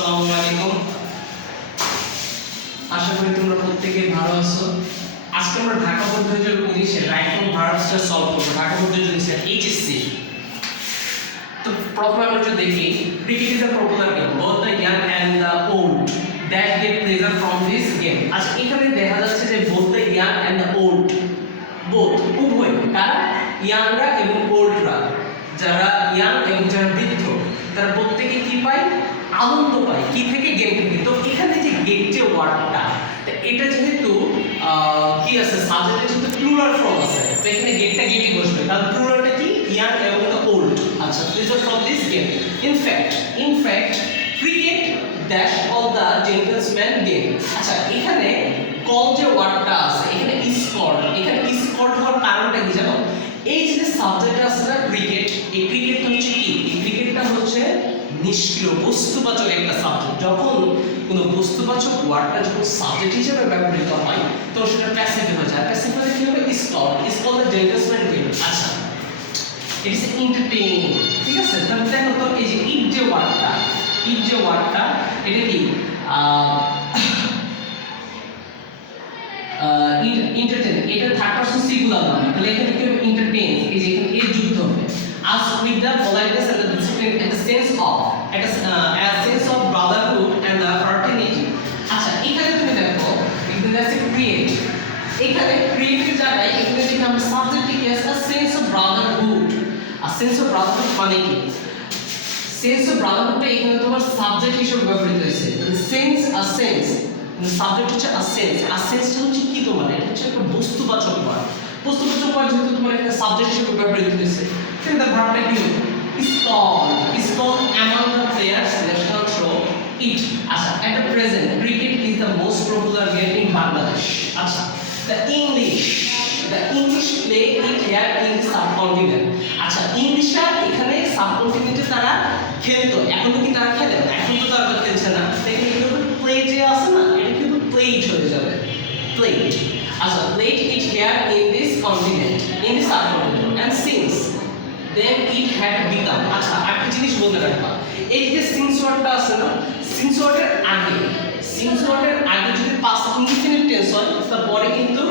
আসসালামু আলাইকুম। আশা করি তোমরা প্রত্যেকেই ভালো আছো। আজকে আমরা ঢাকা বোর্ড 2019 এর রাইট ফ্রম ভার্বসটা সলভ করব। ঢাকা বোর্ড 2019 এর এইচএসসি। তো প্রথমে আমরা যদি দেখি, cricket is a popular game, both the young and the old that get pleasure from this game. আচ্ছা, এখানে দেখা যাচ্ছে যে both the young and the old, both উভয়, কারা? ইয়াংরা এবং ওল্ডরা, যারা ইয়াং এবং যারা বৃদ্ধ, তারা প্রত্যেকে কি পায়? আনন্দ পায়। কি থেকে? গেম থেকে। তো এখানে যে গেট যে ওয়ার্ডটা, এটা যেহেতু কি আছে, সাবজেক্টে যেহেতু প্লুরাল ফর্ম আছে, তো এখানে গেটটা গেটই বসবে, কারণ প্লুরালটা কি? ইয়াং এবং ওল্ড। আচ্ছা, pleasure from this game. In fact cricket dash all the gentleman's game. আচ্ছা, এখানে কল যে ওয়ার্ডটা আছে, এখানে স্কোর্ড, এখানে স্কোর্ড হওয়ার কারণটা কি জানো? এই যে সাবজেক্ট আছে না, ক্রিকেট, এই ক্রিকেটটা হচ্ছে কি? এই ক্রিকেটটা হচ্ছে নিষ্ক্রিয় বস্তুবাচক একটা সাবজেক্ট। যখন কোনো বস্তুবাচক ওয়ার্ডটা যখন সাবজেক্ট হিসেবে ব্যবহৃত হয়, তো সেটা প্যাসিভ হয়ে যায়। প্যাসিভ হলে কি হবে? Is called the gentleman's game. আচ্ছা, ইট ইজ এন্টারটেইনিং। ঠিক আছে, তাহলে দেখো তো, এই যে ইট যে ওয়ার্ডটা, এটা কি entertain, এটা থার্ড পারসন সিঙ্গুলার নাম, তাহলে এখানে কি হবে? entertain, এই যে এখানে এর যুক্ত হবে। as with the politeness and the discipline and the sense of brotherhood and the fraternity. আচ্ছা, এখানে তুমি দেখো, এখানে আছে create, এখানে create এর জায়গায় এখানে যদি আমরা সাবজেক্ট কি আছে? a sense of brotherhood মানে কি? সেন্স অফ ব্রাদারহুডটা এখানে তোমার সাবজেক্ট হিসেবে ব্যবহৃত হয়েছে। সেন্স সাবজেক্ট হচ্ছে সেন্সটা হচ্ছে কি তোমার? এটা হচ্ছে একটা বস্তুবাচক ওয়ার্ড। বস্তুবাচক ওয়ার্ড যেহেতু তোমার একটা সাবজেক্ট হিসেবে ব্যবহৃত হয়েছে, সেটা তার ভার্বটা কি হবে? is called among the players national throw it. আচ্ছা, at the present cricket is the most popular game in Bangladesh. আচ্ছা, the English play it here in the subcontinent. আচ্ছা, ইংলিশরা এখানে সাবকন্টিনেন্টে তারা খেলতো, এখন কি তারা খেলে? এখন তো তারা খেলছে না। দেখেন কিন্তু প্লে যে আছে না, এটা কিন্তু প্লেড হয়ে যাবে, প্লেড। আচ্ছা, played it here in this continent, in this subcontinent, and since then it had become. আচ্ছা, একটা জিনিস বলতে রাখবা, এই যে সিন্স ওয়ার্ডটা আছে না, সিন্স ওয়ার্ডের আগে যদি পাস্ট ইনডিফিনিট টেন্স হয়, তারপরে কিন্তু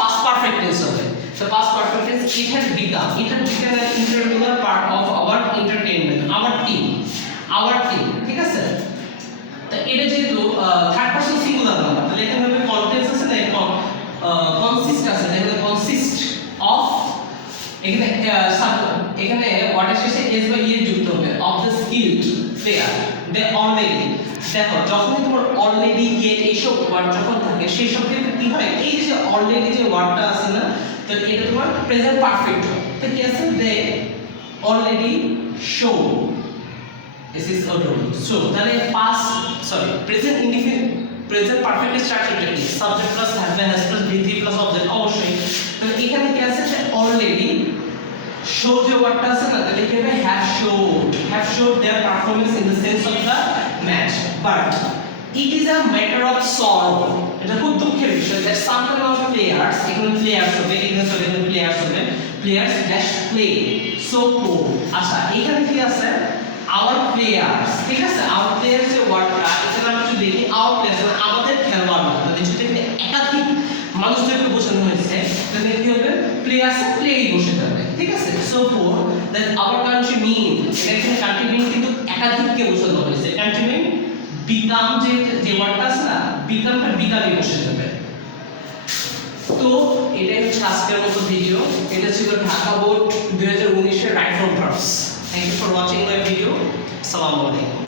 পাস্ট পারফেক্ট টেন্স হবে। So past perfect tense, it had become an integral part of our entertainment, our team. ঠিক আছে, তো এটা যেহেতু থার্ড পারসন সিঙ্গুলার নাম্বার, তাহলে এখানে হবে কন্টেন্স আছে না, কনসিস্ট আছে, এখানে কনসিস্ট অফ, এখানে ওয়ার্ডের শেষে এস বা ই যুক্ত হবে, of the skilled player they already. দেখো, যখনই তোমার অলরেডি গেট এইসব ওয়ার্ড যখন থাকে, সেই সব ক্ষেত্রে কি হয়? এই যে অলরেডি যে ওয়ার্ডটা আছে না, তো এটা তোমার প্রেজেন্ট পারফেক্ট হয়। তো কি আছে? They already show, this is already show. তাহলে প্রেজেন্ট পারফেক্ট স্ট্রাকচারটা কি? Subject plus have been has plus be plus object, অবশ্যই। তাহলে এখানে কি আছে? অলরেডি শো যে ওয়ার্ডটা আছে না, তাহলে কি হবে? Have showed their performance in the sense of the match, but it is a matter of sorrow, এটা খুব দুঃখের বিষয়, that some of our players, এখানে প্লেয়ার্স হবে, players dash play so poor. আচ্ছা, এখানে কি আছে? our players, ঠিক আছে, our players যে ওয়ার্ডটা, এখানে আমরা যদি দেখি our players মানে আমাদের খেলোয়াড়রা, মানে যদি এখানে একাধিক মানুষদেরকে বোঝানো হয়েছে, তাহলে কি হবে? প্লেয়ার্স প্লেই বসে যাবে। ঠিক আছে, so poor that our country mean, এখানে কান্ট্রি মিন কিন্তু একাধিককে বোঝানো হয়েছে। কান্ট্রি মিন বিকাম যে ওয়ার্ডটা আছে না, বিকামটা বিকামে বসে যাবে। তো এটাই হচ্ছে আজকের মতো ভিডিও। এটা ছিল ঢাকা বোর্ড 2019 এর right from verbs. Thank you for watching my video. আসসালামু আলাইকুম।